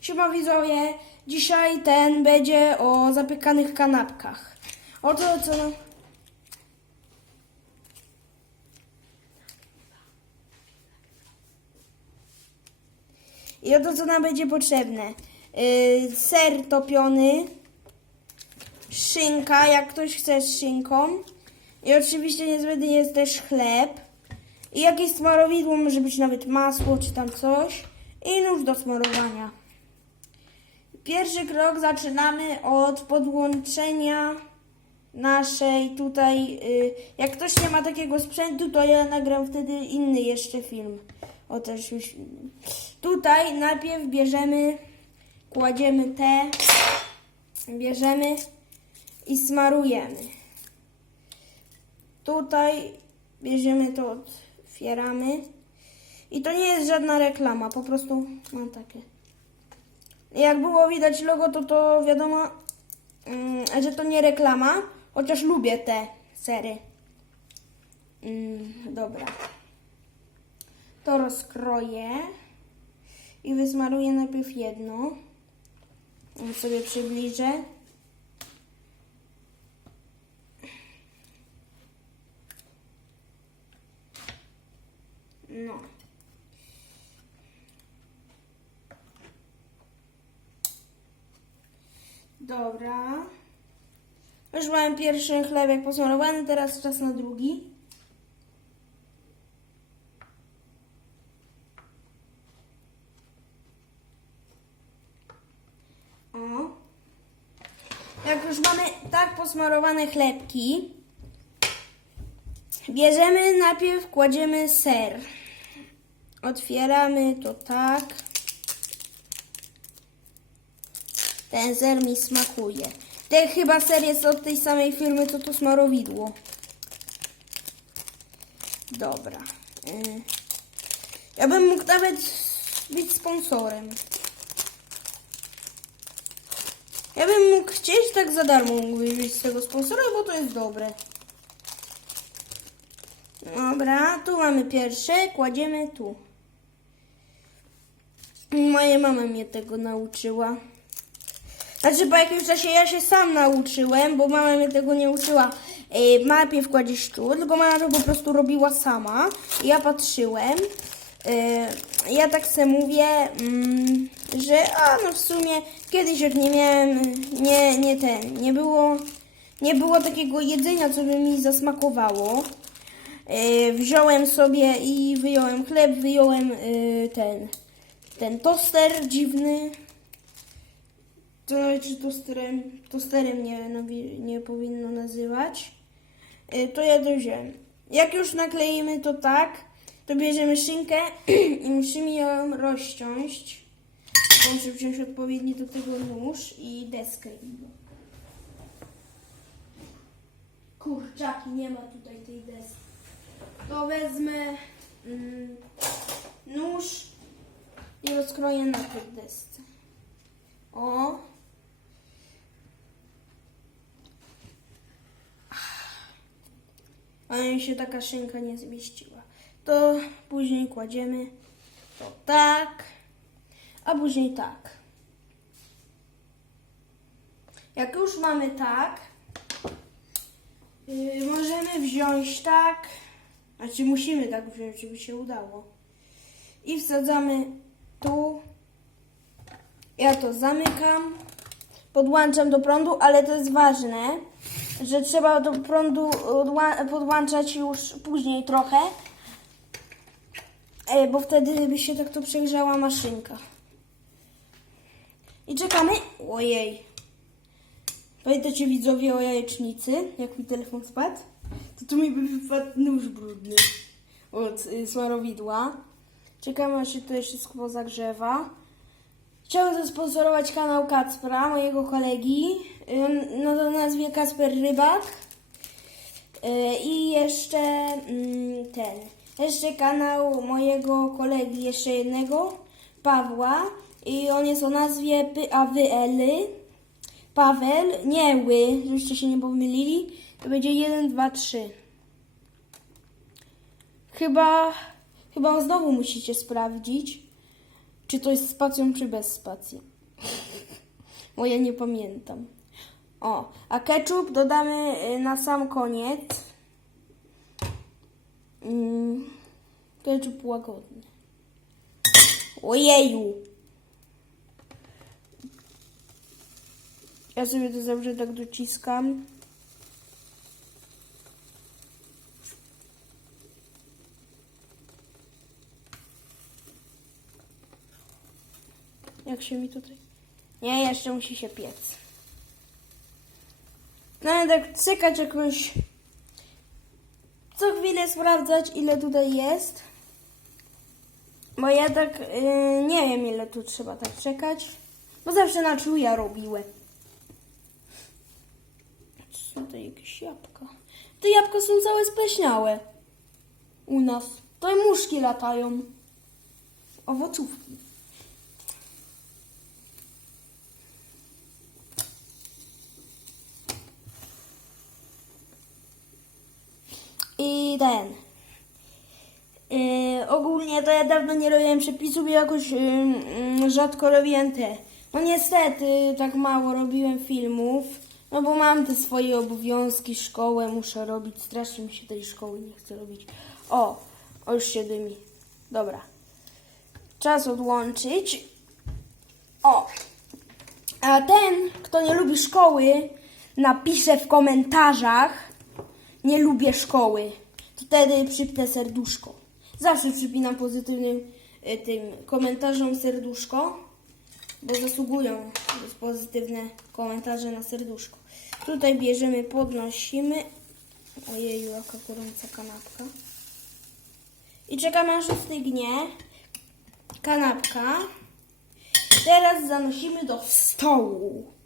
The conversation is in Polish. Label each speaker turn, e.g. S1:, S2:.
S1: Siema widzowie, dzisiaj ten będzie o zapiekanych kanapkach. Oto co... I oto co nam będzie potrzebne. Yy, ser topiony, szynka, jak ktoś chce z szynką. I oczywiście niezbędny jest też chleb. I jakieś smarowidło, może być nawet masło czy tam coś. I nóż do smarowania. Pierwszy krok zaczynamy od podłączenia naszej tutaj. y, Jak ktoś nie ma takiego sprzętu, to ja nagram wtedy inny jeszcze film. O też już. Tutaj najpierw bierzemy, kładziemy te, bierzemy i smarujemy. Tutaj bierzemy to, otwieramy. I to nie jest żadna reklama, po prostu mam takie. Jak było widać logo, to to wiadomo, mm, że to nie reklama, chociaż lubię te sery. Mm, dobra. To rozkroję i wysmaruję najpierw jedno. Sobie przybliżę. No. Dobra. Już mam pierwszy chlebek posmarowany, teraz czas na drugi. O. Jak już mamy tak posmarowane chlebki, bierzemy najpierw, kładziemy ser. Otwieramy to tak. Ten ser mi smakuje. Ten chyba ser jest od tej samej firmy, co to smarowidło. Dobra. Y, Ja bym mógł nawet być sponsorem. Ja bym mógł chcieć tak za darmo mógłbyś być z tego sponsora, bo to jest dobre. Dobra, tu mamy pierwsze, kładziemy tu. Moja mama mnie tego nauczyła. Znaczy po jakimś czasie ja się sam nauczyłem, bo mama mnie tego nie uczyła. Yy, najpierw kładziesz tu, tylko mama to po prostu robiła sama. Ja patrzyłem. Yy, ja tak sobie mówię, mm, że a no w sumie kiedyś jak nie miałem, nie, nie ten, nie było, nie było takiego jedzenia, co by mi zasmakowało. Yy, wziąłem sobie i wyjąłem chleb, wyjąłem yy, ten, ten toster dziwny. To nawet czy tosterem, tosterem nie, nie powinno nazywać. Yy, to ja to wziąłem. Jak już nakleimy to tak, to bierzemy szynkę i musimy ją rozciąć. Muszę wziąć odpowiedni do tego nóż i deskę. Kurczaki, nie ma tutaj tej deski. To wezmę mm, nóż i rozkroję na tej desce. O. Ale mi się taka szynka nie zmieściła. To później kładziemy to tak, a później tak. Jak już mamy tak, yy, możemy wziąć tak, znaczy musimy tak wziąć, żeby się udało. I wsadzamy tu. Ja to zamykam, podłączam do prądu, ale to jest ważne, że trzeba do prądu podłączać już później trochę, e, bo wtedy by się tak to przegrzała maszynka. I czekamy. Ojej. Pamiętacie widzowie o jajecznicy, jak mi telefon spadł? To tu mi by wypadł nóż brudny od y, smarowidła. Czekamy aż się tutaj wszystko zagrzewa. Chciałbym zasponsorować kanał Kacpra, mojego kolegi. No to nazwie Kasper Rybak. Y, I jeszcze mm, ten. Jeszcze kanał mojego kolegi, jeszcze jednego, Pawła. I on jest o nazwie PAWL. Paweł, nie ły, żebyście się nie pomylili. To będzie 1, 2, 3. Chyba, chyba znowu musicie sprawdzić. Czy to jest spacją, czy bez spacji? Bo ja nie pamiętam. O, a ketchup dodamy y, na sam koniec. Mm, ketchup łagodny. Ojeju! Ja sobie to zawsze tak dociskam. Jak się mi tutaj... Nie, jeszcze musi się piec. No ale tak cykać jakąś... Co chwilę sprawdzać, ile tutaj jest. Bo ja tak yy, nie wiem, ile tu trzeba tak czekać. Bo zawsze na czuja robiłem. Są tutaj jakieś jabłka. Te jabłka są całe spleśniałe. U nas. To muszki latają. Owocówki. I ten. Yy, ogólnie to ja dawno nie robiłem przepisów i jakoś yy, yy, rzadko robiłem te. No niestety tak mało robiłem filmów, no bo mam te swoje obowiązki, szkołę muszę robić, strasznie mi się tej szkoły nie chce robić. O, o już się dymi. Dobra. Czas odłączyć. O. A ten, kto nie lubi szkoły, napisze w komentarzach nie lubię szkoły. To wtedy przypnę serduszko. Zawsze przypinam pozytywnym y, tym komentarzom serduszko, bo zasługują pozytywne komentarze na serduszko. Tutaj bierzemy, podnosimy. Ojeju, jaka gorąca kanapka. I czekamy aż ostygnie. Kanapka. Teraz zanosimy do stołu.